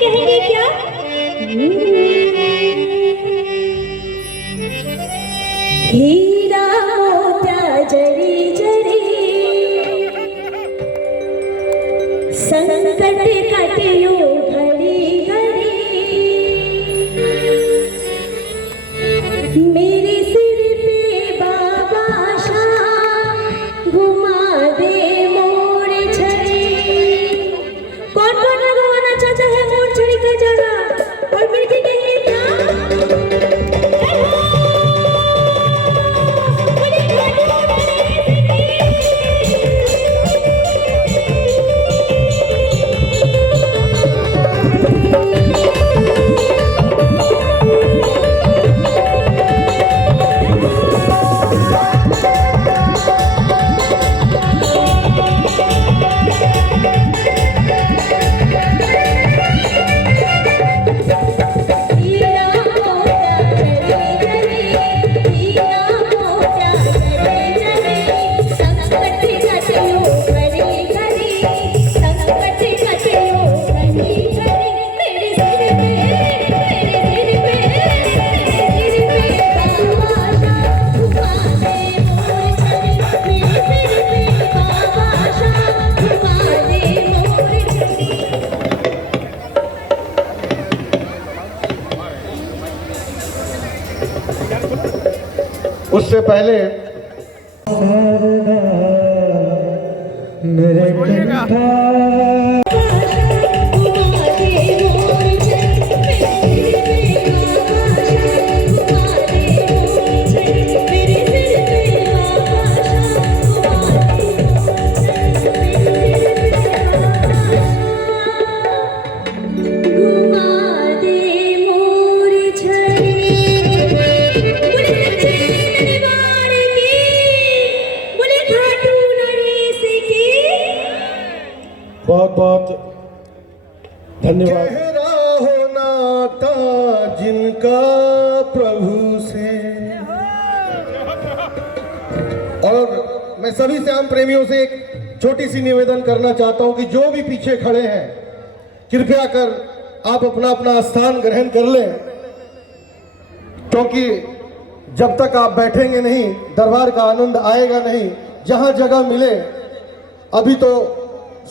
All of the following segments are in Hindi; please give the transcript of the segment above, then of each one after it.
कहेंगे क्या? हीरा मोत्या जरी जरी संकट कटियो घड़ी घड़ी मेरे सिर पे बाबा शाह घुमा दे मोर छड़ी। कौन कौन लगवाना चाहता है मोर छड़ी का जगह और मिलके कहेंगे क्या? उससे पहले बहुत बहुत धन्यवाद। गहरा हो नाता जिनका प्रभु से। और मैं सभी श्याम प्रेमियों से एक छोटी सी निवेदन करना चाहता हूं कि जो भी पीछे खड़े हैं कृपया कर आप अपना अपना स्थान ग्रहण कर लें, क्योंकि जब तक आप बैठेंगे नहीं दरबार का आनंद आएगा नहीं। जहां जगह मिले, अभी तो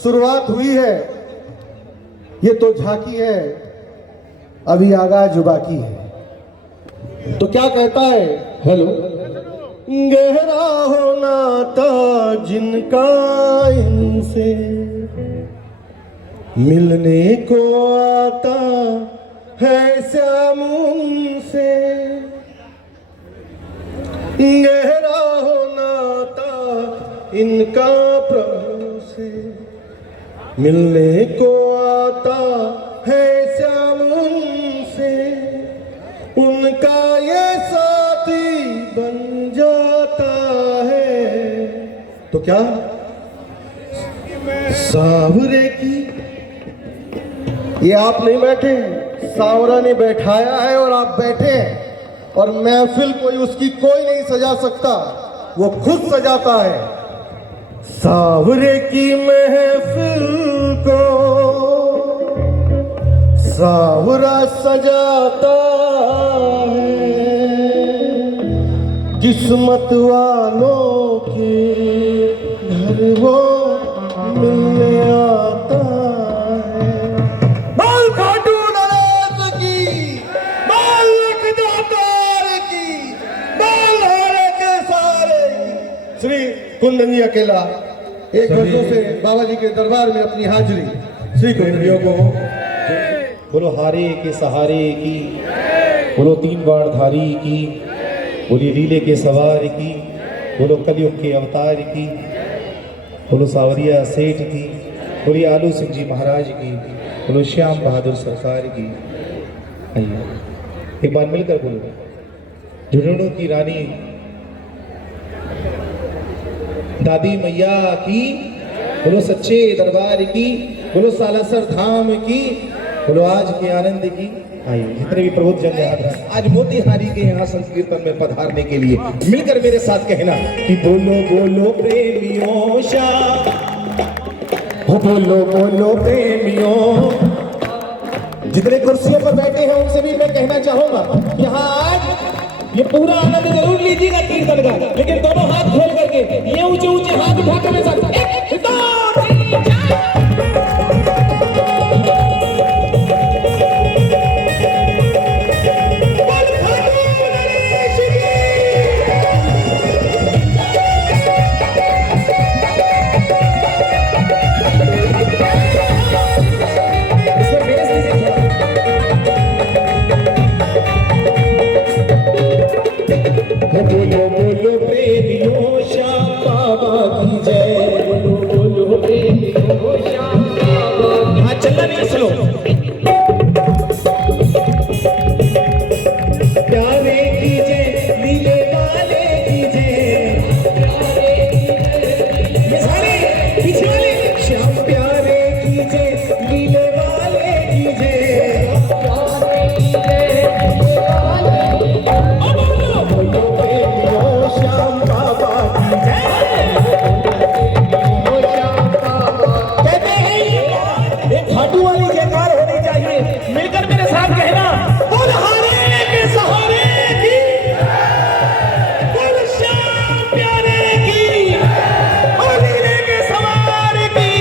शुरुआत हुई है, ये तो झांकी है, अभी आगाज बाकी है। तो क्या कहता है? हेलो। गहरा हो नाता जिनका इनसे मिलने को आता है श्याम उनसे। गहरा हो नाता इनका प्रभु से मिलने को आता है श्याम उनसे। उनका ये साथी बन जाता है तो क्या सावरे की। ये आप नहीं बैठे, सावरा ने बैठाया है और आप बैठे हैं। और महफिल कोई उसकी कोई नहीं सजा सकता, वो खुद सजाता है। सावरे की महफिल को सावरा सजाता है, किस्मत वालों के घर वो मिलने आता है। बाल खाटू नरेश की, बाल लखदातार की, बाल हारे के सारे की। श्री कुंदन जी अकेला एक वर्षों से बाबा जी के दरबार में अपनी हाजिरी। श्री कुंदनियों को बोलो हारे के सहारे की, बोलो तीन बार धारी की, बोलिए लीले के सवार की, बोलो कलयुग के अवतार की, बोलो सावरिया सेठ की, बोलिए आलू सिंह जी महाराज की, बोलो श्याम बहादुर सरकार की। आइए एक बार मिलकर बोलो। झुंझुनू की रानी दादी मैया की, बोलो सच्चे दरबार की, बोलो सालासर धाम की, बोलो आज के आनंद की। आइए जितने भी प्रबुद्ध जन आज मोतीहारी के यहाँ संकीर्तन में पधारने के लिए मिलकर मेरे साथ कहना कि बोलो बोलो प्रेमियों श्याम, बोलो बोलो प्रेमियों, जितने कुर्सियों पर बैठे हैं उनसे भी मैं कहना चाहूंगा यहाँ आज ये पूरा आनंद जरूर लीजिएगा कीर्तन का, लेकिन दोनों हाथ खोल करके ये ऊंचे ऊंचे हाथ उठा कर मेरे साथ एक, दो, तीन, चार। बोलो बोलो प्रेमियों श्याम बाबा की जय, बोलो बोलो प्रेमियों श्याम बाबा। हाँ चलना नहीं स्लो। प्यारे की जय, नीले वाले की जय, ये सारे पीछे वाले श्याम प्यारे की जय, नीले वाले की जय, श्याम बाबा की जय। कहते हैं ये खाटू वाली जयकार होनी चाहिए, मिलकर मेरे साथ कहना, बोल हारे के सहारे की, बोल श्याम प्यारे की, बोल नीले के सवार की,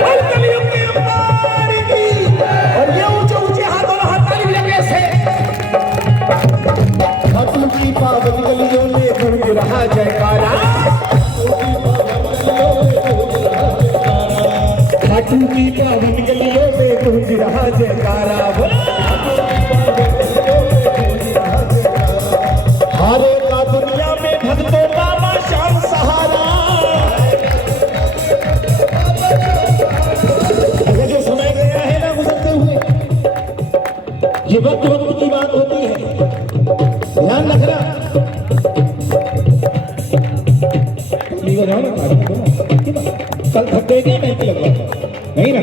बोल कलियुग के अवतार की। और ये ऊंचे ऊंचे हाथ और हाथ ताली लगे से खाटू की पावन गलियों में गूंज रहा जयकारा, खाटू की पावन गलियों में गूंज रहा जयकारा। हारे का दुनिया में भक्तों बाबा श्याम सहारा। ये जो समय गया है ना गुजरते हुए, ये वक्त वक्त की बात होती है, ध्यान रखना। कल थके क्या मैं लगवा नहीं ना,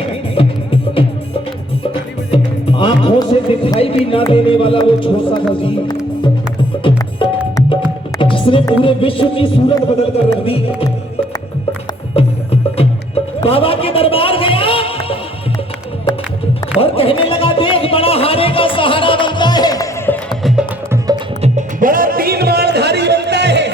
आंखों से दिखाई भी ना देने वाला वो छोटा सा जीव जिसने पूरे विश्व की सूरत बदल कर रख दी। बाबा के दरबार गया और कहने लगा, देख बड़ा हारे का सहारा बनता है, बड़ा 3 बाणधारी बनता है।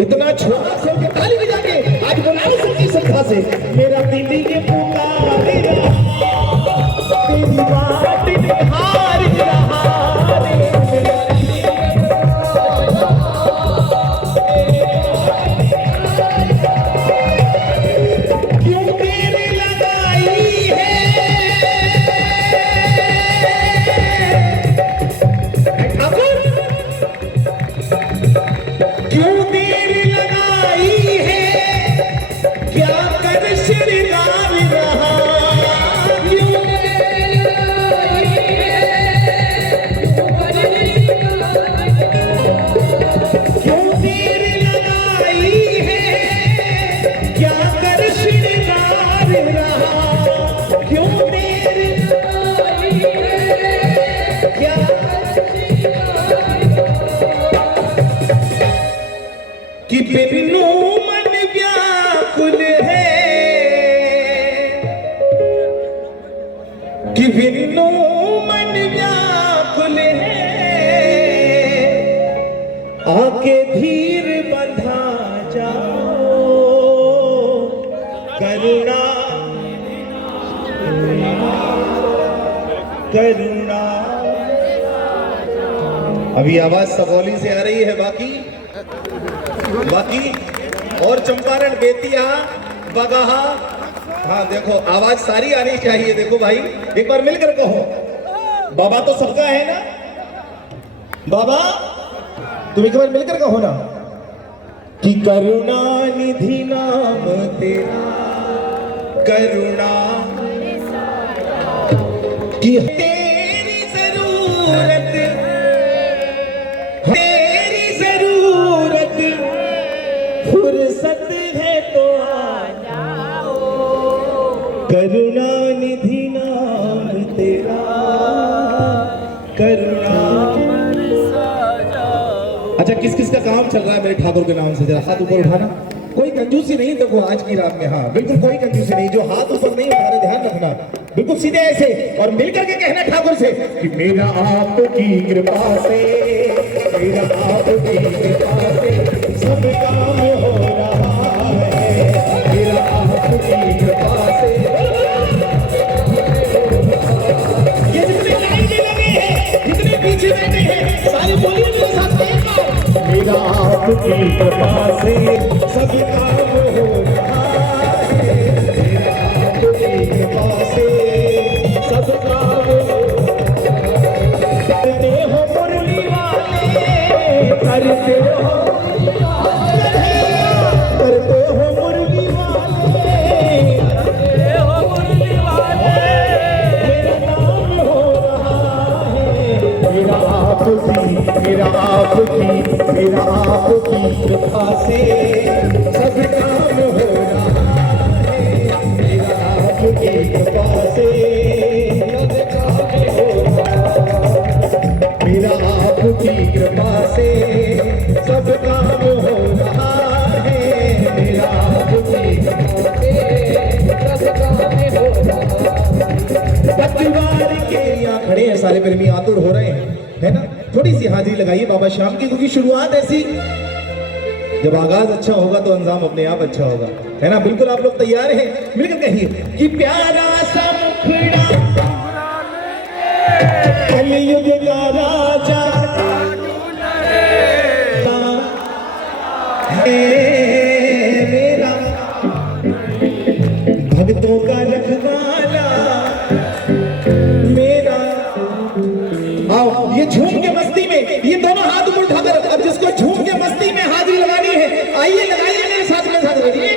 इतना छोटा से उनके ताली बजा के आज बुलाओ सबकी श्रद्धा से, मेरा दिल्ली के पुकार तेरी बात निहार रहा रे, मेरा दिल्ली के क्यों तेरे लगाई है क्यों देर लगाई है, क्या कर श्रृंगार रहा, क्यों देर लगाई है, क्यों देर लगाई है, क्या कर श्रृंगार रहा, क्यों देर लगाई है, क्या कि बिन्नू मन व्याकुल है, कि बिन्नू मन व्याकुल है, आके धीर बंधा जाओ, करुणा करुणा। अभी आवाज सबौली से आ रही है, बाकी और चंपारण, बेतिया, बगाहा, हाँ देखो आवाज सारी आनी चाहिए। देखो भाई एक बार मिलकर कहो, बाबा तो सबका है ना, बाबा तुम एक बार मिलकर कहो ना, कि करुणा निधि नाम तेरा, करुणा की तेरी जरूरत, तेरी जरूरत फुर्सत है तो आ जाओ, करुणा निधि नाम तेरा, करुणा। अच्छा किस किस का काम चल रहा है मेरे ठाकुर के नाम से, जरा हाथ ऊपर उठाना। कोई कंजूसी नहीं देखो आज की रात में, हाँ बिल्कुल कोई कंजूसी नहीं। जो हाथ ऊपर नहीं उठा रहे ध्यान रखना, बिल्कुल सीधे ऐसे और मिलकर के कहना ठाकुर से कि मेरा आपकी कृपा से, मेरा आपकी कृपा से सब काम हो रहा है, मेरा आपकी कृपा से। ये जितने लाइनें लगे हैं, जितने पीछे बैठे हैं, सारे बोलिए मेरे साथ एक बार। मेरा आपकी कृपा से सब काम हो रहा है, मेरा आपकी कृपा से सब काम हो रहा है। करते हो मुरली वाले, करते हो मुरली वाले, करते हो मुरली वाले, करते हो मुरली वाले। मेरा नाम हो रहा है, मेरा आपकी, मेरा आपकी, मेरा आपकी कृपा से सब काम हो रहा है, मेरा आपकी कृपा से सब काम हो रहा है, मेरा आपकी कृपा से सब काम हो रहा है, मेरा आपकी कृपा से सब काम हो रहा है। परिवार के यहाँ खड़े हैं सारे प्रेमी, आतुर हो रहे हैं, है ना। थोड़ी सी हाजिरी लगाइए बाबा श्याम की, क्योंकि शुरुआत ऐसी, जब आगाज अच्छा होगा तो अंजाम अपने आप अच्छा होगा, है ना। बिल्कुल आप लोग तैयार हैं, मिलकर कहिए कि प्यारा सा मुखड़ा कलयुग का राजा है मेरा, भक्तों का रखवाला मेरा। आओ ये झूम के मस्ती में, ये दोनों हाथ ऊपर उठाकर, अब जिसको झूम के मस्ती में हाजिरी लगानी है, आइए लगाइए मेरे साथ में, साथ लगाइए।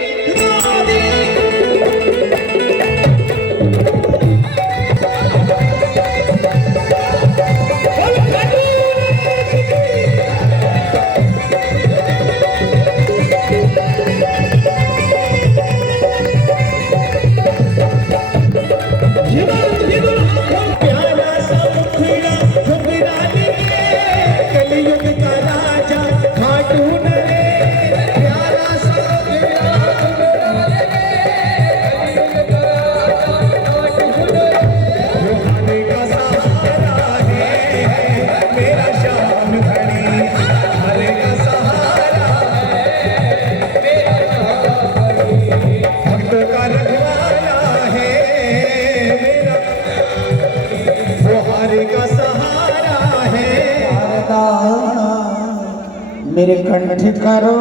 मेरे कंठ करो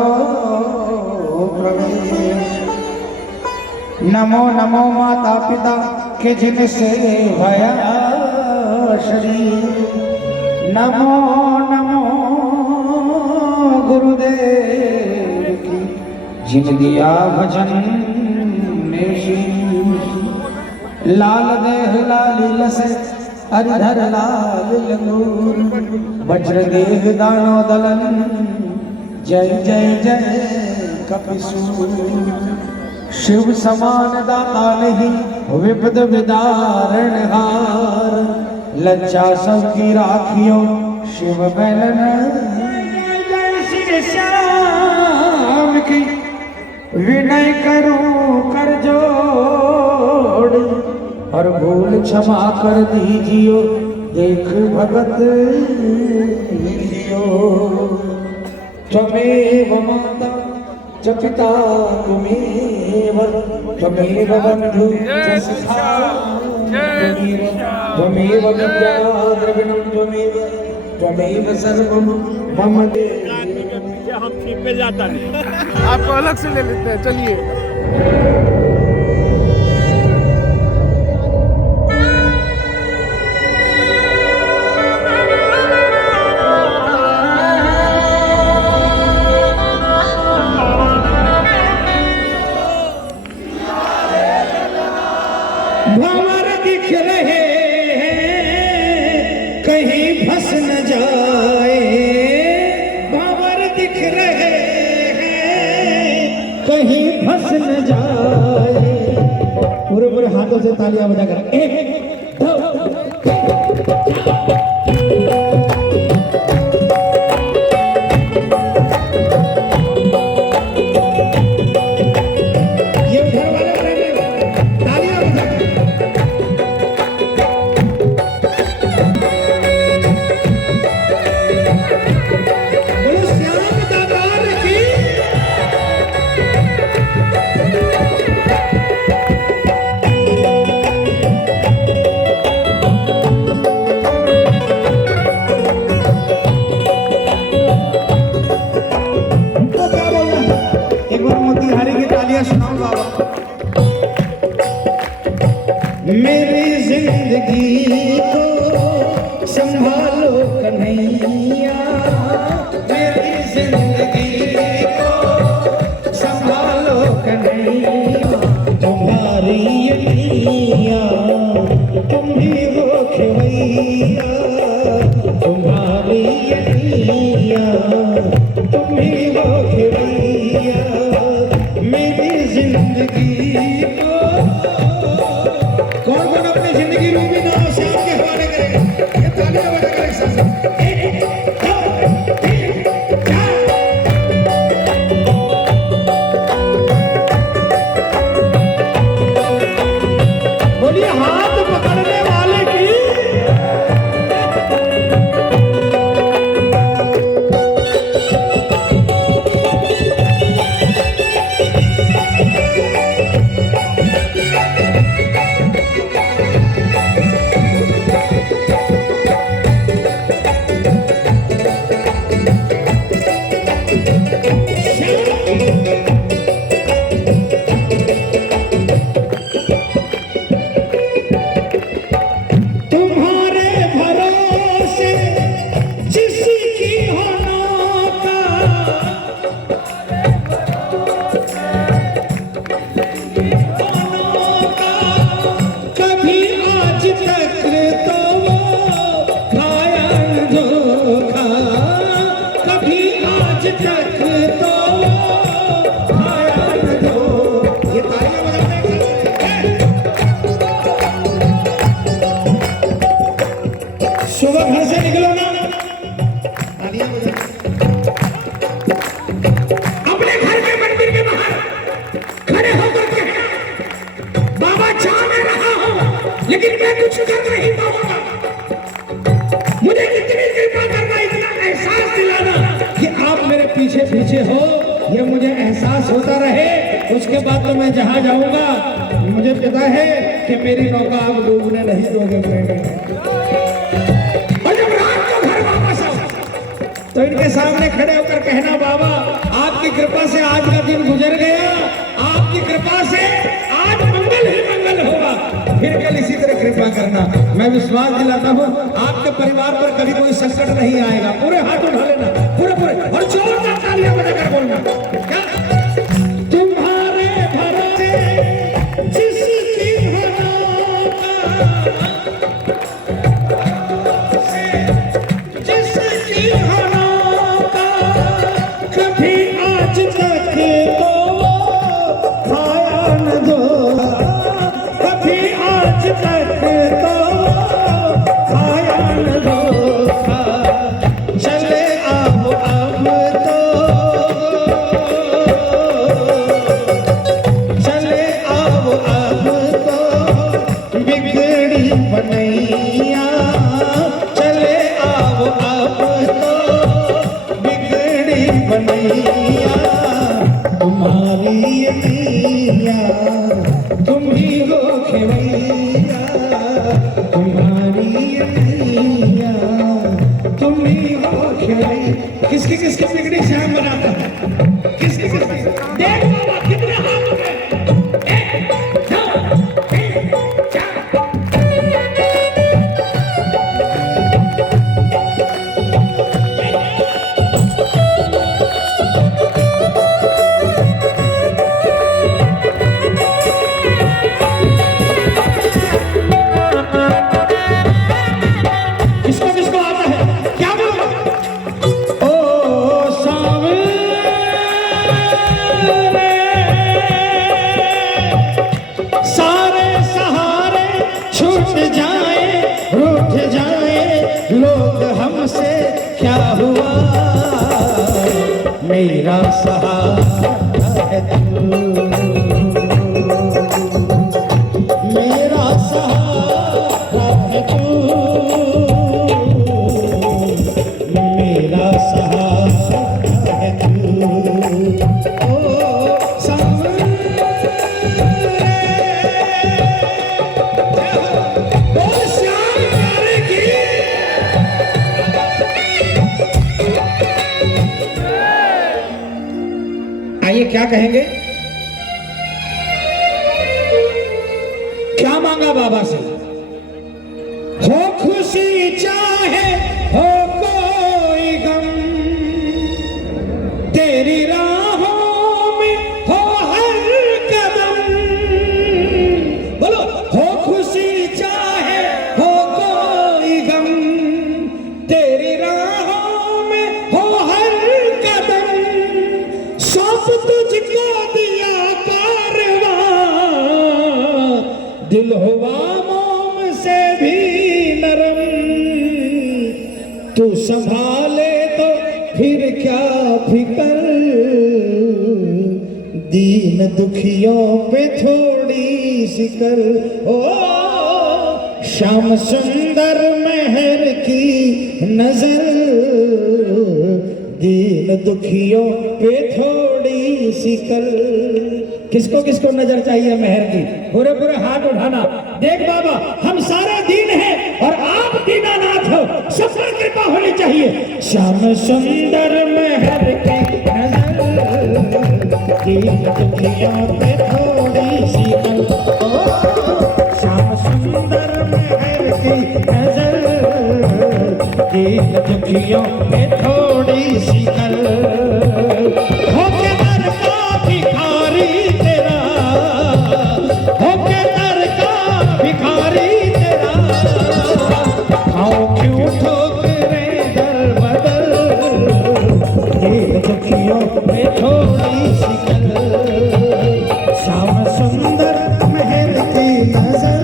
प्रवेश। नमो नमो माता पिता के जिनसे भया शरीर, नमो नमो गुरुदेव की जिन दिया भजन में शीश। लाल देह लाली लसे हरिधर लाल लंगूर, वज्र देह दानो दलन जय जय जय कपिसूर। शिव समान दाता नहीं विपद विदारण हार, लज्जा सबकी राखियो शिव बैलन जय श्री श्याम की। विनय करूं कर जोड़ और भूल क्षमा कर दीजियो, देख भगत लिखियो। त्वमेव माता च पिता त्वमेव, त्वमेव बंधु च सखा त्वमेव, त्वमेव विद्या द्रविणं त्वमेव, त्वमेव सर्वं मम देव। हम ठीक पे जाता नहीं, आपको अलग से ले लेते हैं, चलिए। भंवर दिख रहे हैं कहीं फंस न जाए, भंवर दिख रहे हैं कहीं फंस न जाए। पूरे पूरे हाथों से तालियां बजाकर एक दो जिंदगी रूबी नाव से आपके हवाले करेंगे। ये तालियां बजा कर एक साथ। एक, दो, तीन, चार। बोलिए हाथ पकड़ने वाले की। तुम्हारे भरोसे जिसकी हो नौका, कभी आज तक तो वो खाया न धोखा, कभी आज तक तो वो खाया न धोखा। ये तालियां बजाने सुबह घर से निकलो ना, तालियां बजाओ। अपने घर के मंदिर के बाहर खड़े होकर कहना, बाबा जा मैं रहा हूं लेकिन मैं कुछ कर नहीं पाऊंगा, मुझे कितनी कृपा करना, इतना एहसास दिलाना कि आप मेरे पीछे पीछे हो, ये मुझे एहसास होता रहे। उसके बाद तो मैं जहां जाऊंगा मुझे पता है कि मेरी नौका आप डूबने नहीं दोगे फ्रेंड। तो इनके सामने खड़े होकर कहना, बाबा आपकी कृपा से आज का दिन गुजर गया, आपकी कृपा से आज मंगल ही मंगल होगा, फिर कल इसी तरह कृपा करना। मैं विश्वास दिलाता हूँ आपके परिवार पर कभी कोई संकट नहीं आएगा। पूरे हाथ उठा लेना, पूरे पूरे, और जोरदार तालियां बजाकर बोलना। क्या तुम्हारे भरोसे जिसकी हो नौका, जिसकी हो नौका, कभी आज तक तो वो खाया न धोखा, कभी आज तक तो वो खाया न धोखा। चले आओ अब तो, चले आओ अब तो बिगड़ी बनैया, चले आओ अब तो बिगड़ी बनैया, तुम्हारी ये मैया तुम ही हो खेवैया, तुम्हारी ये मैया तुम ही हो खेवैया। किसकी किसकी बिगड़ी श्याम बनाता है, किसकी किसकी, देख बाबा कितने हाथ हो गए। एक, दो, तीन, चार। किसको किसको आता है क्या बोलो? ओ सावरे, सारे सहारे छूट जाए, रूठ जाए लोग हमसे, क्या हुआ मेरा सहारा है तू, मेरा सहारा है तू, मेरा सहारा है तू। ओ सावरे, बोल श्याम प्यारे की। आइए क्या कहेंगे, क्या मांगा बाबा से? हो खुशी चाहे हो कोई गम, तेरी राहों में हो हर कदम, बोलो। हो खुशी चाहे हो कोई गम, तेरी राहों में हो हर कदम, सौंप तुझको दिया कारवां, दिल हुआ मोम तू संभाले तो फिर क्या फिकर, दीन दुखियों पे थोड़ी सी कर। ओ श्याम सुंदर मेहर की नजर, दीन दुखियों पे थोड़ी सी कर। किसको किसको नजर चाहिए मेहर की? पूरे पूरे हाथ उठाना। देख बाबा, हम सारे दीन हैं और आप दीनानाथ हो, सब पर कृपा होनी चाहिए। श्याम सुंदर मेहर की नजर, दीन दुखियों पे थोड़ी सी कर। श्याम सुंदर मेहर की नजर, दीन दुखियों पे थोड़ी सी कर। होके दर का भिखारी तेरा, होके दर का भिखारी तेरा, आओ क्यों ठोकरे दर बदल, दीन दुखियों पे थोड़ी सी कर। श्याम सुंदर मेहर की नजर,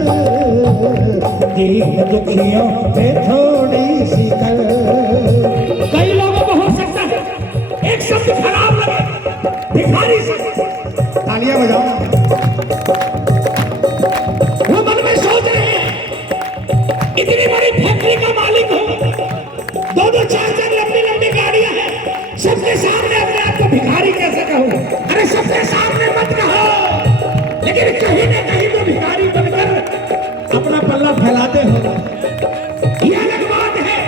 दीन दुखियों पे थोड़ी सी कर। कई लोगों को हो सकता है एक शब्द खराब लगे, भिखारी से तालियां बजाओ। वो मन में सोच रहे हैं इतनी बड़ी फैक्ट्री का मालिक हो, दो दो चार चार लंबी लंबी गाड़ियां हैं, सबके सामने अपने आप को भिखारी कैसे कहूं? अरे सबके सामने मत कहो, लेकिन कहीं ना कहीं तो भिखारी बनकर अपना पल्ला फैलाते हो। यह अलग बात है,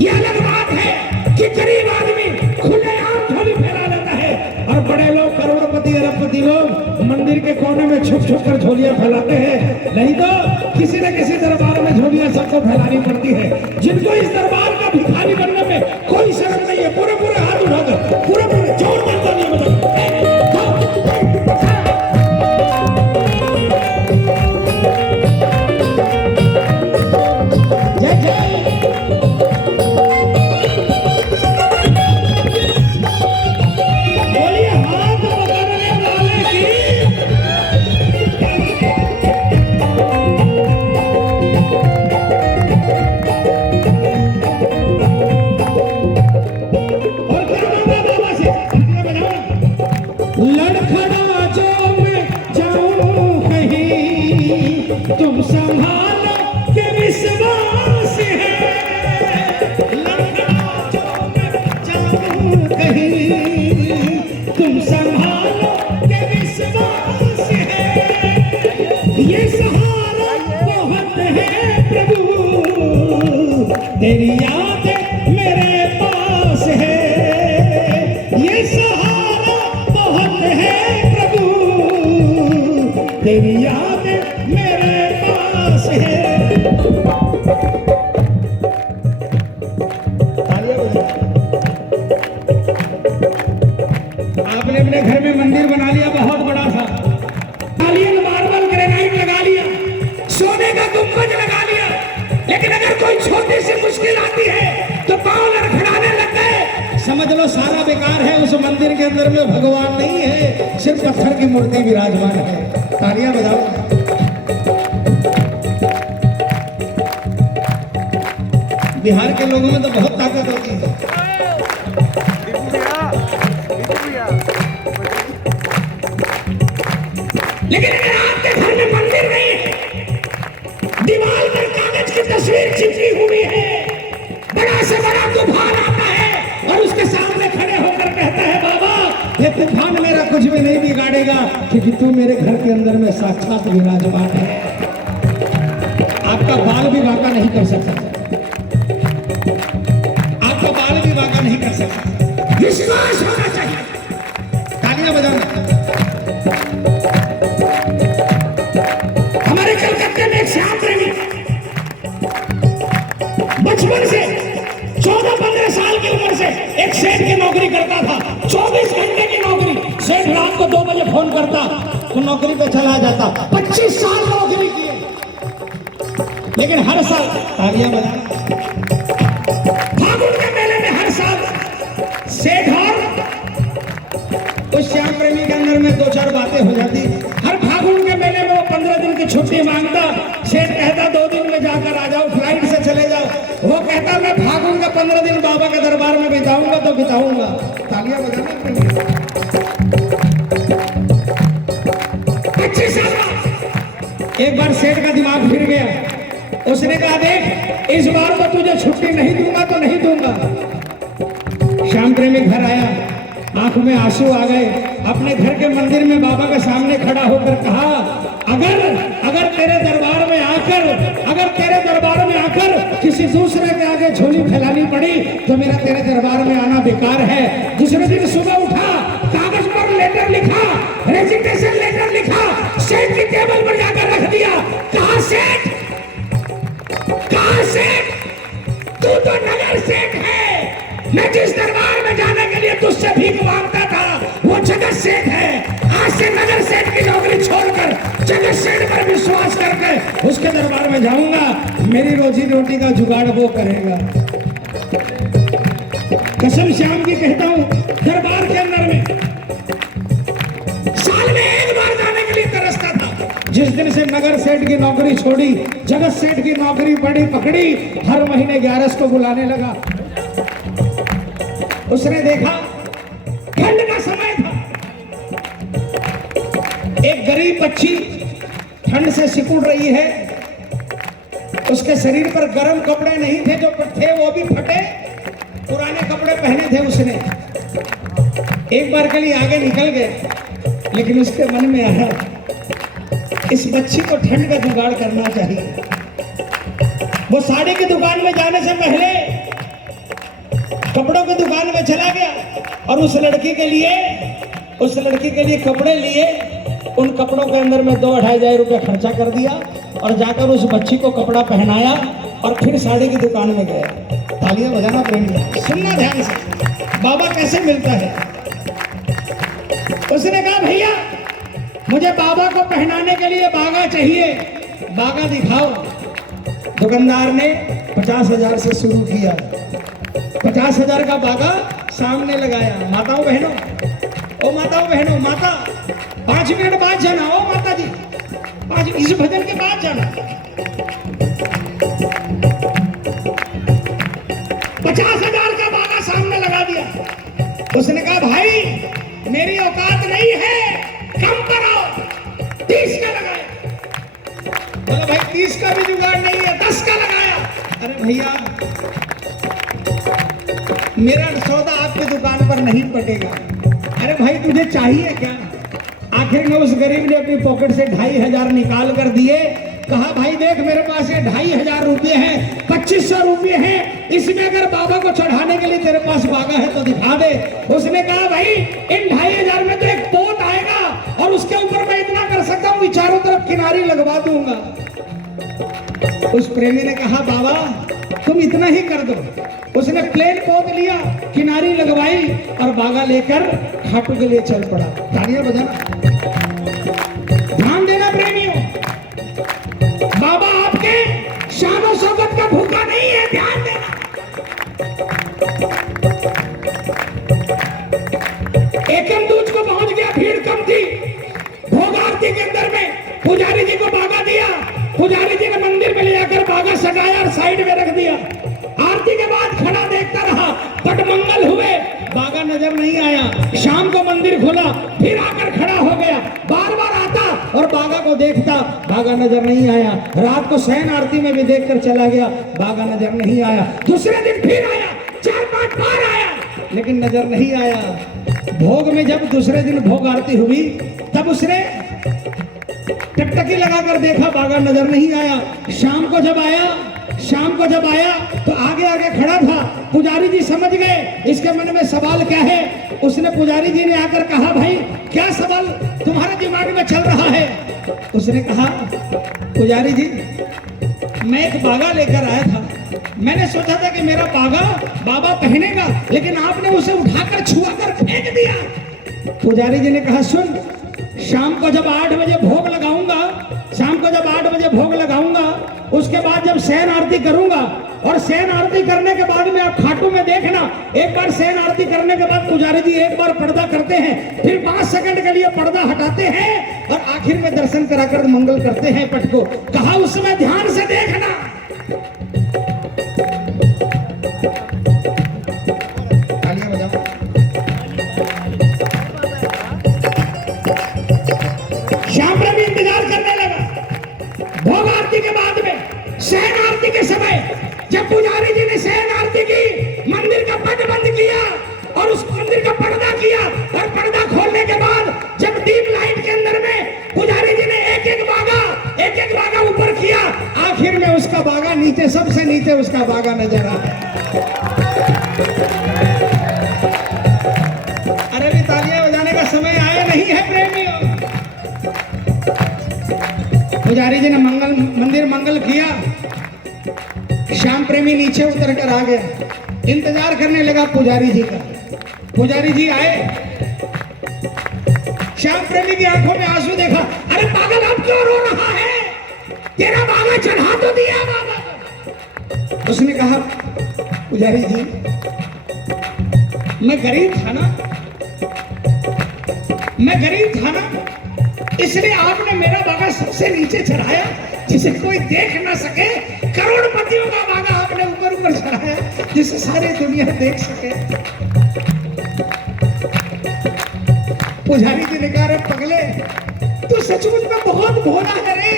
यह अलग बात है कि गरीब आदमी खुलेआम झोली फैला लेता है और बड़े लोग करोड़पति अरबपति लोग मंदिर के कोने में छुप छुप कर झोलियां फैलाते हैं। नहीं तो किसी न किसी दरबार में झोलियां सबको फैलानी पड़ती है। जिनको इस दरबार का भिखारी बनने में कोई शर्म नहीं है, पूरे पूरे हाथ उठाकर पूरे पूरे जोर मारता नहीं बता। तुम संभालो के विश्वास है, लड़खड़ा जो मैं जाऊं कहीं, तुम संभालो के विश्वास है। ये सहारा बहुत है प्रभु, तेरी यादें मेरे पास है। ये सहारा बहुत है प्रभु, तेरी यादें मेरे पास है। आपने अपने घर में मंदिर बना लिया बहुत बड़ा सा, मार्बल ग्रेनाइट लगा लिया, सोने का गुंबद लगा लिया, लेकिन अगर कोई छोटी सी मुश्किल आती है तो पांव लड़खड़ाने लग गए, समझ लो सारा बेकार है। उस मंदिर के अंदर में भगवान नहीं है, सिर्फ पत्थर की मूर्ति विराजमान है। तालियां बजाओ। बिहार के लोगों में तो बहुत ताकत होती है। लेकिन अगर आपके घर में मंदिर नहीं है, दीवार पर कागज की तस्वीर चिपकी हुई है, बड़ा से बड़ा तूफान आता है और उसके सामने खड़े होकर कहता है बाबा ये तूफान मेरा कुछ भी नहीं बिगाड़ेगा, क्योंकि तू मेरे घर के अंदर में साक्षात विराजमान है। आपका बाल भी वाका नहीं कर सकता, आपका बाल भी वाका नहीं कर सकता। विश्वास होना चाहिए। तालियां बजाना। हमारे कलकत्ते में एक श्याम प्रेमी बचपन से 14-15 साल की उम्र से एक सेठ की नौकरी करता था। 24 घंटे की नौकरी। सेठ रात को 2 बजे फोन करता तो नौकरी पे चला जाता। 25 साल नौकरी की, लेकिन हर साल तालियां बजाना। फागुन के मेले में हर साल सेठ और उस श्याम प्रेमी के अंदर में 2-4 बातें हो जाती। हर फागुन के मेले में वो 15 दिन की छुट्टी मांगता। सेठ कहता 2 दिन में जाकर आ जाओ, फ्लाइट से चले जाओ। वो कहता मैं फागुन का 15 दिन बाबा के दरबार में बिताऊंगा तो बिताऊंगा। तालियां बजाना पड़ेगी। 25 साल बाद एक बार सेठ का दिमाग फिर गया। उसने कहा देख इस बार तो तुझे छुट्टी नहीं दूंगा तो नहीं दूंगा। श्याम प्रेमी घर आया, आंख में आंसू आ गए। अपने घर के मंदिर में बाबा के सामने खड़ा होकर कहा अगर तेरे दरबार में आकर किसी दूसरे के आगे झोली फैलानी पड़ी तो मेरा तेरे दरबार में आना बेकार है। दूसरे दिन सुबह उठा, कागज पर लेटर लिखा, रेजिग्नेशन लेटर लिखा, सेठ की टेबल पर जाकर रख दिया। कहा सेठ तू तो नगर सेठ है। मैं जिस दरबार में जाने के लिए तुझसे भीख मांगता था वो जगत सेठ है। आज से नगर सेठ की नौकरी छोड़कर जगत सेठ पर विश्वास करके उसके दरबार में जाऊंगा। मेरी रोजी रोटी का जुगाड़ वो करेगा। कसम श्याम की कहता हूं, दरबार के अंदर में साल में एक बार जाने के लिए तरसता था। जिस दिन से नगर सेठ की नौकरी छोड़ी, जगत सेठ की नौकरी पकड़ी, हर महीने 11 को बुलाने लगा। उसने देखा ठंड का समय था, एक गरीब बच्ची ठंड से सिकुड़ रही है। उसके शरीर पर गर्म कपड़े नहीं थे, जो थे वो भी फटे पुराने कपड़े पहने थे। उसने एक बार के लिए आगे निकल गए, लेकिन उसके मन में आया इस बच्ची को ठंड का जुगाड़ करना चाहिए। वो साड़ी की दुकान में जाने से पहले कपड़ों की दुकान में चला गया और उस लड़की के लिए कपड़े लिए। उन कपड़ों के अंदर में 2-2.5 रुपए खर्चा कर दिया और जाकर उस बच्ची को कपड़ा पहनाया और फिर साड़ी की दुकान में गया। तालियां बजाना प्रेमी, सुनना ध्यान से, बाबा कैसे मिलता है। उसने कहा भैया मुझे बाबा को पहनाने के लिए बागा चाहिए, बागा दिखाओ। दुकानदार ने 50,000 से शुरू किया। 50,000 का बागा सामने लगाया। माताओं बहनों, माता 5 मिनट बाद जाना। ओ माता जी 5 इस भजन के बाद जाना। 50,000 का बागा सामने लगा दिया। उसने कहा भाई मेरी औकात नहीं है, कम करो। 30 का लगाया। बोला भाई 30 का भी जुगाड़ नहीं है, 10 का लगाया। अरे भैया मेरा सौदा आपकी दुकान पर नहीं पटेगा। अरे भाई तुझे चाहिए क्या? आखिर में उस गरीब ने अपनी पॉकेट से 2,500 निकाल कर दिए। कहा भाई देख मेरे पास ये 2,500 रुपये हैं, 2500 रुपये हैं, इसमें अगर बाबा को चढ़ाने के लिए तेरे पास बागा है तो दिखा दे। उसने कहा भाई इन 2,500 में तो एक पोत आएगा और उसके ऊपर मैं इतना कर सकता हूँ, चारों तरफ किनारी लगवा दूंगा। उस प्रेमी ने कहा बाबा तुम इतना ही कर दो। उसने प्लेन पोत लिया, किनारी लगवाई और बागा लेकर खाटू के लिए चल पड़ा। तालियां बजाना, ध्यान देना प्रेमियों, बाबा आपके शानो शौकत का भूखा नहीं है, ध्यान देना। एकम दूज को पहुंच गया, भीड़ कम थी। भोग आरती के अंदर में पुजारी जी को बागा दिया। पुजारी जी ने मंदिर में ले जाकर बागा सजाया और साइड में रख दिया। आरती के बाद खड़ा देखता रहा, पट मंगल हुए, बागा नजर नहीं आया। शाम को मंदिर खुला, फिर आकर खड़ा हो गया, बार बार आता और बागा को देखता, बागा नजर नहीं आया। रात को शयन आरती में भी देखकर चला गया, बागा नजर नहीं आया। दूसरे दिन फिर आया, 4-5 बार आया, लेकिन नजर नहीं आया। भोग में जब दूसरे दिन भोग आरती हुई तब उसने टकटकी लगाकर देखा, बागा नजर नहीं आया। शाम को जब आया तो आगे आगे खड़ा था। पुजारी जी समझ गए इसके मन में सवाल क्या है। उसने पुजारी जी ने आकर कहा भाई क्या सवाल तुम्हारे दिमाग में चल रहा है। उसने कहा पुजारी जी मैं एक बागा लेकर आया था, मैंने सोचा था कि मेरा बागा बाबा पहनेगा, लेकिन आपने उसे उठाकर छुआकर फेंक दिया। पुजारी जी ने कहा सुन, शाम को जब 8 बजे भोग लगाऊंगा, उसके बाद जब शयन आरती करूंगा और शयन आरती करने के बाद में आप खाटू में देखना, एक बार शयन आरती करने के बाद पुजारी जी एक बार पर्दा करते हैं, फिर 5 सेकंड के लिए पर्दा हटाते हैं और आखिर में दर्शन कराकर मंगल करते हैं पट को। कहा उसमें ध्यान से देखना। जब पुजारी जी ने शयन आरती की, मंदिर का पट बंद किया और उस मंदिर का पर्दा किया, और पर्दा खोलने के बाद जब डीप लाइट के अंदर में पुजारी जी ने एक एक बागा ऊपर किया, आखिर में उसका बागा नीचे, सबसे नीचे उसका बागा नजर आया। अरे भी तालियां बजाने का समय आया नहीं है प्रेमियों। पुजारी जी ने मंदिर किया, श्याम प्रेमी नीचे उतर कर आ गया, इंतजार करने लगा पुजारी जी का। पुजारी जी आए, श्याम प्रेमी की आंखों में आंसू देखा। अरे पागल, अब क्यों रो रहा है? तेरा बागा चढ़ा तो दिया बाबा। उसने कहा, पुजारी जी मैं गरीब था ना, इसलिए आपने मेरा बागा सबसे नीचे चढ़ाया, जिसे कोई देख ना सके। करोड़पतियों का बागा आपने ऊपर चढ़ाया, जिसे सारी दुनिया देख सके। पुजारी जी ने कहा, रे पगले, तू सचमुच में बहुत भोला है रे,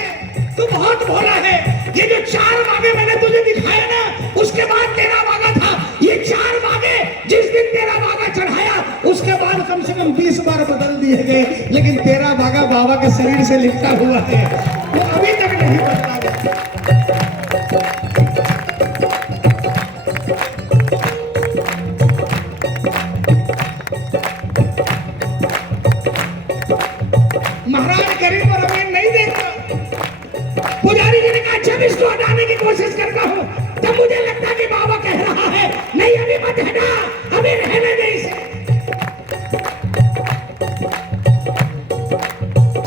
तू बहुत भोला है। ये जो 4 बागे मैंने तुझे दिखाए ना, उसके बाद तेरा बागा था। ये 4 बागे जिस दिन तेरा बागा चढ़ाया, उसके बाद कम से कम 20 बार बदल दिए गए, लेकिन तेरा बागा बाबा के शरीर से लिपटा हुआ है, वो अभी तक नहीं बदला गया। महाराज गरीब और अमीर नहीं देखता। पुजारी जी ने कहा, जब इसको हटाने की कोशिश करता हूं, तब मुझे लगता कि बाबा कह रहा है, नहीं अभी मत हटा, अभी रहने दे इसे।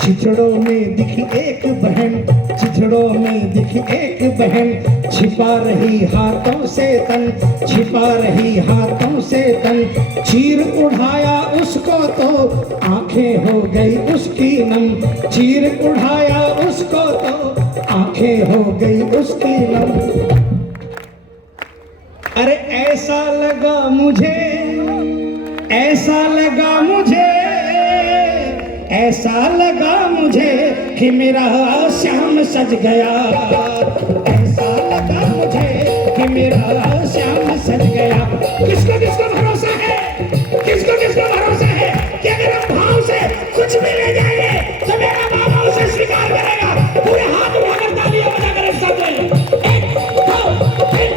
चिचड़ों में दिखी एक बहन, चिचड़ों में दिखी एक बहन, छिपा रही हाथों से तन, छिपा रही हाथों से तन। चीर उठाया उसको तो आंखें हो गई उसकी नम, चीर उठाया उसको तो आंखें हो गई उसकी नम। अरे ऐसा लगा मुझे, ऐसा लगा मुझे, ऐसा लगा मुझे कि मेरा श्याम सज गया। ऐसा लगा मुझे कि मेरा श्याम सज गया। किसको किसको भरोसा है, किसको किसको भरोसा है कि अगर हम भाव से कुछ भी ले जाएंगे तो मेरा बाबा उसे स्वीकार करेगा। पूरे हाथ उठाकर तालियां बजा कर सब लोग 1 2 3।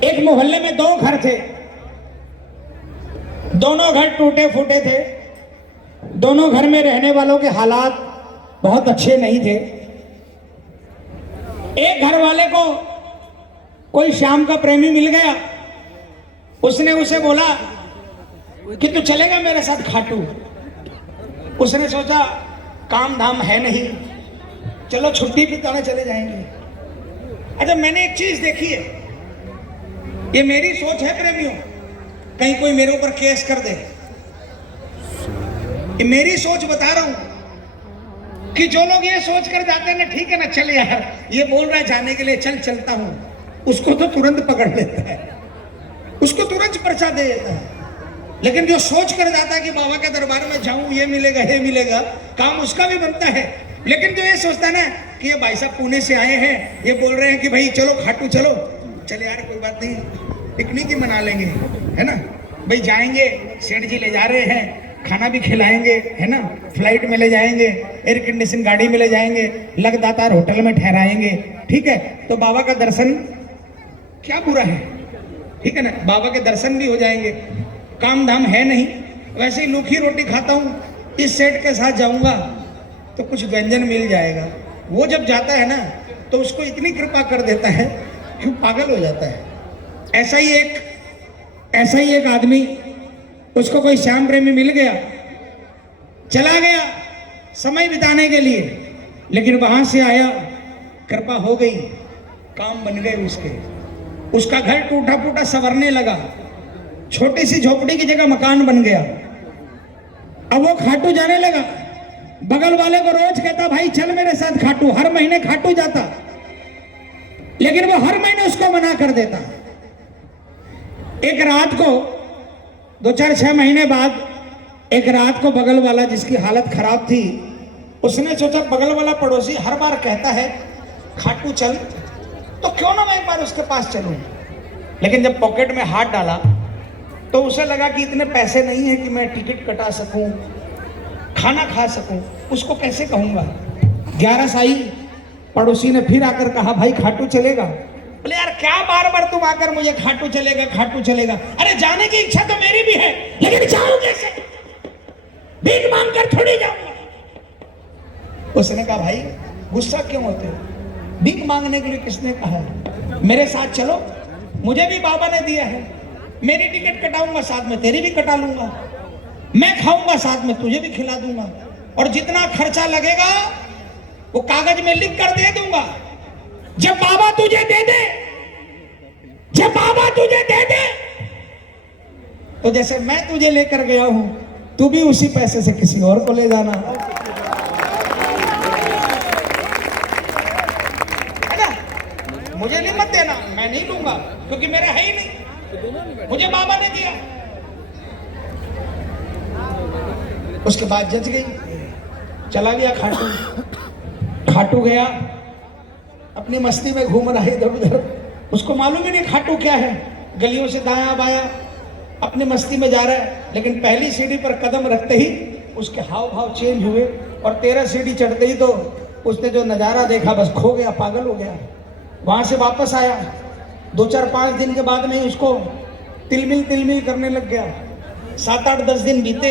एक मोहल्ले में 2 घर थे, दोनों घर टूटे फूटे थे, दोनों घर में रहने वालों के हालात बहुत अच्छे नहीं थे। एक घर वाले को कोई श्याम का प्रेमी मिल गया, उसने उसे बोला कि तू चलेगा मेरे साथ खाटू। उसने सोचा काम धाम है नहीं, चलो छुट्टी की तरह चले जाएंगे। अच्छा, मैंने एक चीज देखी है, ये मेरी सोच है प्रेमियों, कहीं कोई मेरे ऊपर केस कर दे, ये मेरी सोच बता रहा हूं कि जो लोग ये सोच कर जाते हैं ना, ठीक है ना, चल यार ये बोल रहा है जाने के लिए, चल चलता हूं, उसको तो तुरंत पकड़ लेता है, उसको तुरंत पर्चा दे देता है। लेकिन जो सोच कर जाता है कि बाबा के दरबार में जाऊं, ये मिलेगा, काम उसका भी बनता है। लेकिन जो ये सोचता है ना कि ये भाई साहब पुणे से आए हैं, ये बोल रहे हैं कि भाई चलो खाटू चलो, चले यार कोई बात नहीं, पिकनिक ही मना लेंगे, है ना भाई, जाएंगे, सेठ जी ले जा रहे हैं, खाना भी खिलाएंगे, है ना, फ्लाइट में ले जाएंगे, एयर कंडीशन गाड़ी में ले जाएंगे, लगदातार होटल में ठहराएंगे, ठीक है, तो बाबा का दर्शन क्या बुरा है, ठीक है ना, बाबा के दर्शन भी हो जाएंगे, काम धाम है नहीं। वैसे ही लूखी रोटी खाता हूँ, इस सेठ के साथ जाऊंगा तो कुछ व्यंजन मिल जाएगा। वो जब जाता है ना तो उसको इतनी कृपा कर देता है कि पागल हो जाता है। ऐसा ही एक आदमी, उसको कोई श्याम प्रेमी मिल गया, चला गया समय बिताने के लिए, लेकिन वहां से आया, कृपा हो गई, काम बन गए उसका घर टूटा फूटा संवरने लगा, छोटी सी झोपड़ी की जगह मकान बन गया। अब वो खाटू जाने लगा, बगल वाले को रोज कहता भाई चल मेरे साथ खाटू, हर महीने खाटू जाता, लेकिन वो हर महीने उसको मना कर देता। एक रात को 2-4-6 महीने बाद एक रात को बगल वाला जिसकी हालत खराब थी, उसने सोचा बगल वाला पड़ोसी हर बार कहता है खाटू चल, तो क्यों ना मैं एक बार उसके पास चलूं। लेकिन जब पॉकेट में हाथ डाला तो उसे लगा कि इतने पैसे नहीं है कि मैं टिकट कटा सकूं, खाना खा सकूं, उसको कैसे कहूंगा। 11 आई, पड़ोसी ने फिर आकर कहा भाई खाटू चलेगा। बोले यार क्या बार बार तुम आकर मुझे खाटू चलेगा खाटू चलेगा, अरे जाने की इच्छा तो मेरी भी है, लेकिन जाऊं कैसे, भीख मांग कर थोड़ी जाऊंगा। उसने कहा भाई गुस्सा क्यों होते हो, भीख मांगने के लिए किसने कहा है, मेरे साथ चलो, मुझे भी बाबा ने दिया है, मेरी टिकट कटाऊंगा साथ में तेरी भी कटा लूंगा, मैं खाऊंगा साथ में तुझे भी खिला दूंगा, और जितना खर्चा लगेगा वो कागज में लिख कर दे दूंगा। जब बाबा तुझे दे दे, जब बाबा तुझे दे दे, तो जैसे मैं तुझे लेकर गया हूं तू भी उसी पैसे से किसी और को ले जाना। मुझे नहीं मत देना, मैं नहीं लूंगा क्योंकि मेरे है ही नहीं, मुझे बाबा ने दिया। उसके बाद जज गई, चला गया खाटू। खाटू गया अपनी मस्ती में घूम रहा है इधर उधर, उसको मालूम ही नहीं खाटू क्या है, गलियों से दाया बाया अपनी मस्ती में जा रहा है। लेकिन पहली सीढ़ी पर कदम रखते ही उसके हाव भाव चेंज हुए, और 13 सीढ़ी चढ़ते ही तो उसने जो नजारा देखा बस खो गया, पागल हो गया। वहां से वापस आया, 2-4-5 दिन के बाद में उसको तिलमिल तिलमिल करने लग गया। 7-8-10 दिन बीते।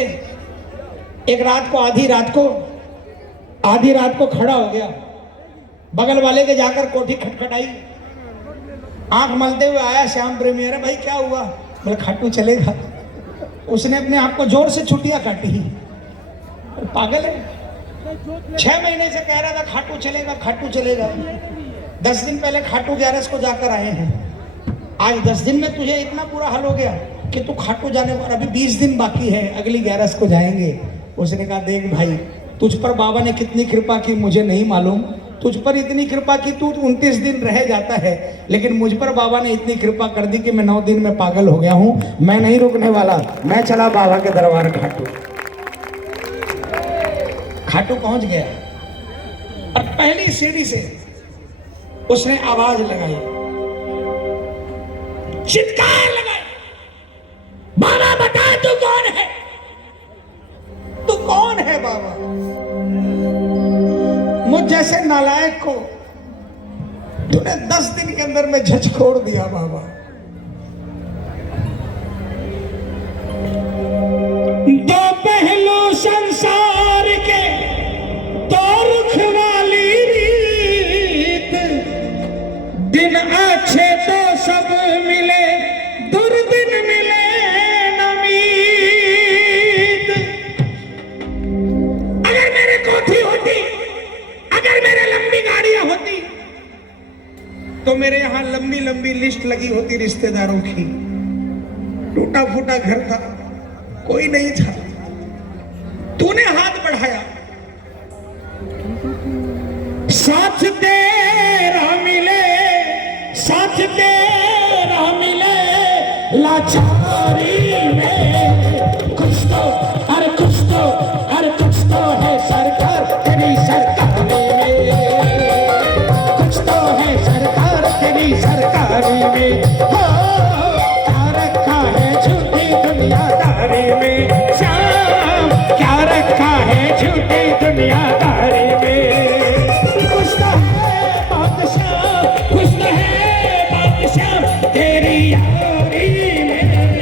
एक रात को आधी रात को खड़ा हो गया, बगल वाले के जाकर कोठी खटखटाई, आंख मलते हुए आया श्याम प्रेमी, अरे भाई क्या हुआ, बोले खाटू चलेगा। उसने अपने आप को जोर से छुट्टियां काटी, पागल है, 6 महीने से कह रहा था खाटू चलेगा खाटू चलेगा। 10 दिन पहले खाटू 11 को जाकर आए हैं, आज 10 दिन में तुझे इतना बुरा हाल हो गया कि तू खाटू जाने पर, अभी 20 दिन बाकी है, अगली 11 को जाएंगे। उसने कहा देख भाई तुझ पर बाबा ने कितनी कृपा की मुझे नहीं मालूम, तुझ पर इतनी कृपा की तू 29 दिन रह जाता है, लेकिन मुझ पर बाबा ने इतनी कृपा कर दी कि मैं 9 दिन में पागल हो गया हूं, मैं नहीं रुकने वाला, मैं चला बाबा के दरबार। खाटू पहुंच गया और पहली सीढ़ी से उसने आवाज लगाई, चित्कार लगाई, बाबा बता तू कौन है, तू कौन है बाबा। मुझ जैसे नालायक को तूने 10 दिन के अंदर में झचकोड़ दिया बाबा। दो पहलू संसार के, दो रुख वाली रीत, दिन अच्छे तो सब मिले, दुर्दिन मिले नमीत। अगर मेरे कोठी होती, अगर मेरे लंबी गाड़ियां होती, तो मेरे यहां लंबी लंबी लिस्ट लगी होती रिश्तेदारों की। टूटा फूटा घर था, कोई नहीं था, तूने हाथ बढ़ाया, साथ तेरा मिले, साथ तेरा मिले, लाचारी में कुछ तो, अरे कुछ तो, अरे कुछ तो है सरकार तेरी सरकारी में, कुछ तो है सरकार तेरी सरकारी में। हो क्या रखा है झूठी दुनियादारी में, श्याम क्या रखा है झूठी दुनियादारी में। कुछ तो है बात श्याम, कुछ तो है बात श्याम तेरी यारी में।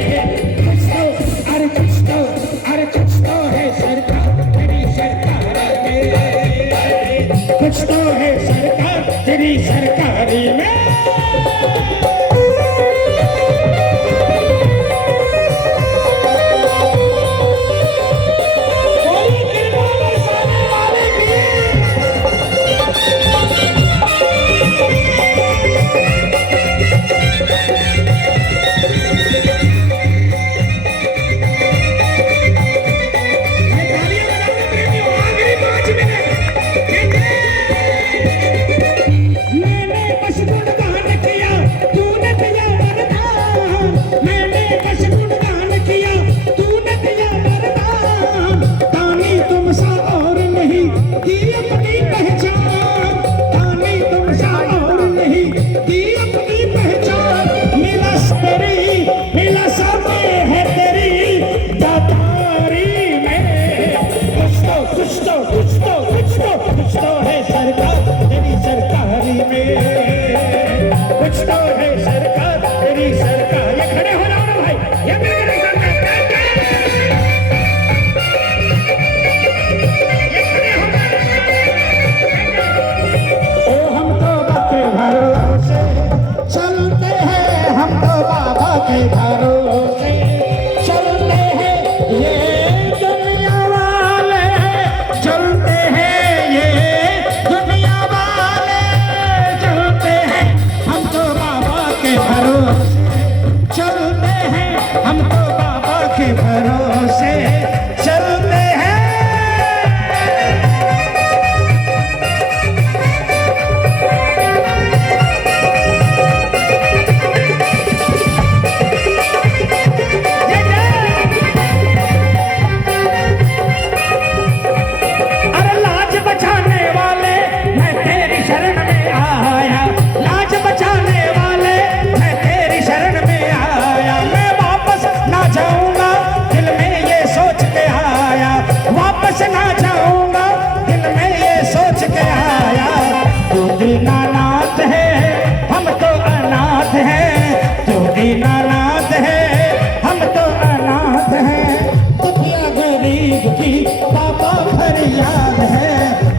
तेरी याद है,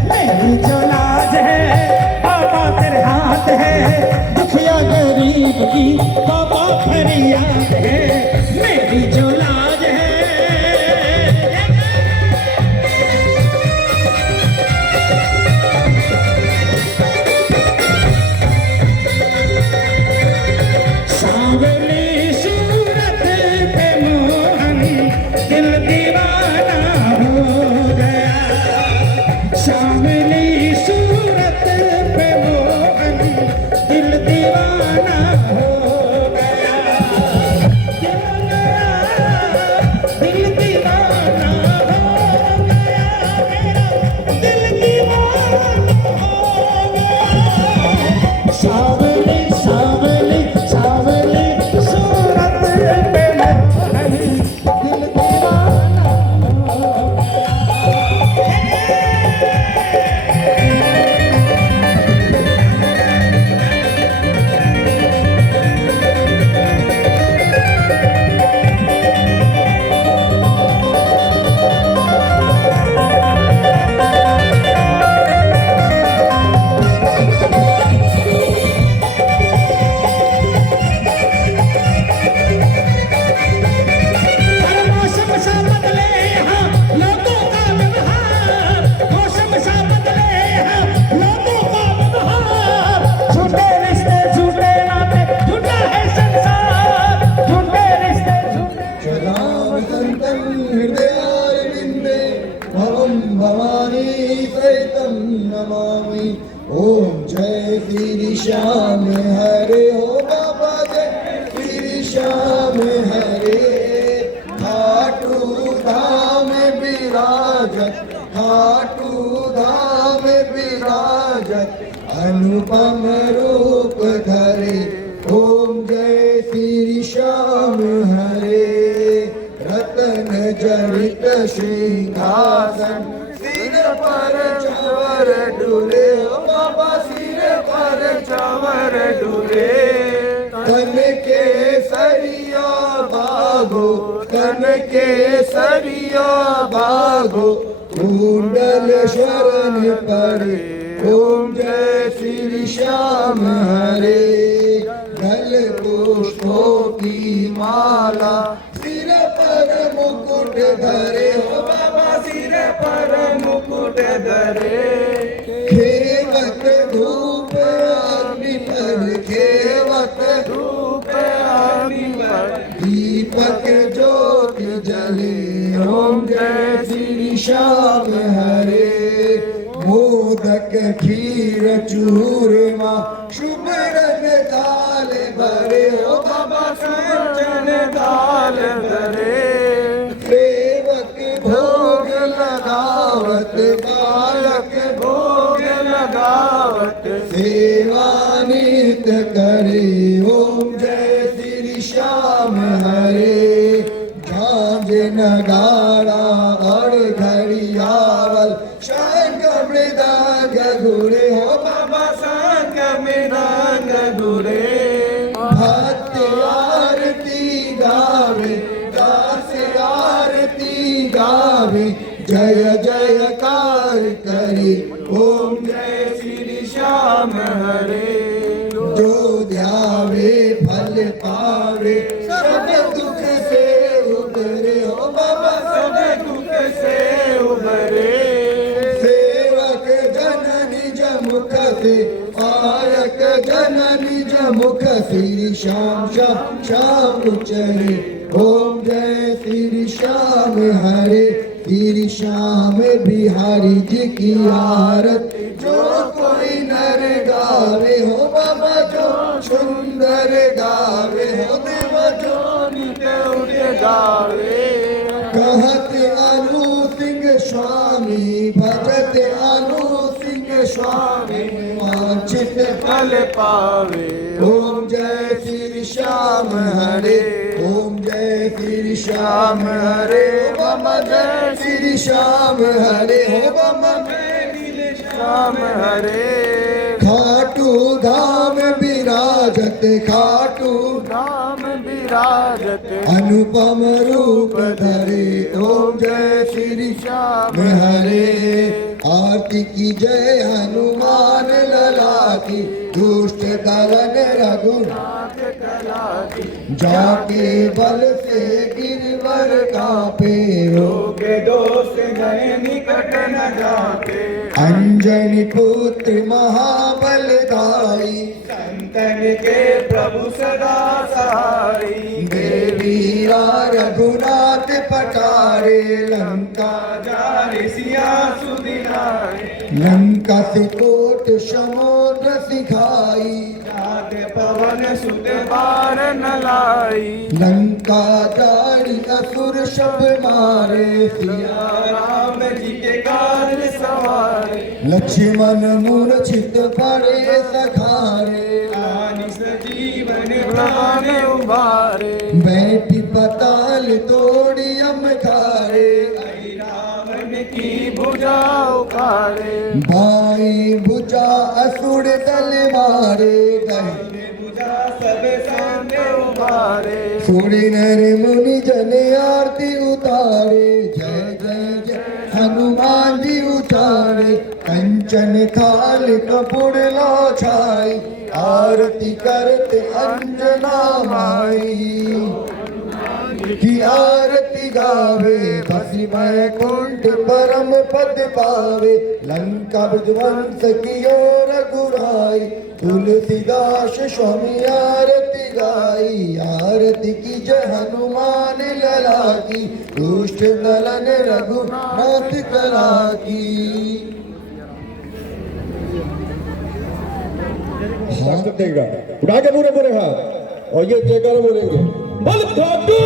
मेरी जो लाज है बाबा तेरे हाथ है, दुखिया गरीब की बाबा फरियाद है, मेरी जो लाज है। सांवली सूरत पे मोहन दिल दीवाना हो गया, सांवली सूरत पे मोहन दिल दीवाना हो गया, दिल दीवाना हो गया, मेरा दिल दीवाना हो गया। सांवली सांवली सांवली सूरत पे मोहन दिल दीवाना हो हर मौसम सा बदले यहाँ लोगों का व्यवहार, मौसम सा बदले यहाँ लोगों का व्यवहार, झूठे रिश्ते झूठे नाते झूठा है संसार, झूठे रिश्ते झूठे। चलामसन्तं हृदयारविन्दे भवं भवानी सहितं नमामि। ॐ जय श्री श्याम हरे, ओ बाबा जय श्री श्याम हरे। खाटू धाम विराजत, खाटू धाम विराजत, अनुपम रूप धरे। ओम जय श्री श्याम हरे। रतन जड़ित सिंहासन, सिर पर चवर डुले, ओ बाबा सिर पर चवर डुले। तन के सरिया बागो, तन के सरिया बागो, कुंडल शरण पड़े। ओम जय श्री श्याम हरे। गल पुष्पों की माला, सिर पर मुकुट धरे, हो बाबा सिर पर मुकुट धरे। खेवत धूप अग्नि पर, खेवत धूप अग्नि पर, दीपक ज्योति जले। ओम जय श्री श्याम हरे। मोदक खीर चूरमा, शुभ रंग दाल भरे, हो बाबा कंचन दाल भरे। सेवक भोग लगावत, बालक भोग लगावत, सेवा नित्य करे। ओम जय श्री श्याम हरे। झांझ नगाड़ा और घड़ियावल, शंख मृदंग घुरे, हो बाबा शंख मृदंग घुरे। भक्त आरती गावे, दास आरती गावे, जय जयकार करे। ओम जय श्री श्याम हरे। जो ध्यावे फल पावे, सब दुख से उबरे, हो बाबा सब दुख से उबरे। सेवक जन निज मुख से, पायक जन निज मुख, श्री श्याम श्याम श्याम उच्चरे। ओम जय श्री श्याम हरे। श्री श्याम बिहारी जी की आरत, जो कोई नर गावे, हो बाबा जो सुंदर गावे, हो देव जो नित्य गावे। कहत अनु सिंह स्वामी, भजत अनु सिंह स्वामी, वांछित फल पावे। ओम जय श्री श्याम हरे। ओम जय श्री श्याम हरे। ओम जय श्री श्याम हरे। ओम जय श्याम हरे। खाटू धाम विराजत, खाटू धाम विराजत, विराजते अनुपम रूप धरे ओम जय श्री श्याम हरे। आरती की जय हनुमान लला की, दुष्ट दलन रघुनाथ कला की, जाके बल से गिरवर कापे, रोग दोष गए निकट न जाके। अंजनी पुत्र महाबलदाई, संतन के प्रभु सदा सहाई। देवीरा रघुनाथ पठारे, लंका जारे सिया सुदिनारे। लंका से कोट समुद्र सिखाई, नाथ पवन सुत बार न लाई। लंका जारी असुर सब मारे, सिया राम जी के कार्य सवारे। लक्ष्मण मूर्छित पड़े सखारे, आनि सजीवन प्राण उबारे। बैठी पताल तोड़ी अमखारे, रावण की भुजा उखाड़े। बाई भुजा असुर दल मारे गए। भुजा सब सामने उभारे। सुरी नर मुनि जन आरती उतारे, जय जय जय हनुमान जी उचारे। कंचन थाल कपूर लो छाई, आरती करते अंजना माई। की आरती गावे, बसी बैकुंठ परम पद पावे। लंका विध्वंस कियो रघुराई, तुलसीदास स्वामी आरती गाई। आरती की जय हनुमान लला की, दुष्ट दलन रघुनाथ कला की। हाथ देगा उठा के पूरे पूरे हाथ और ये जयकार बोलेंगे। बल खाटू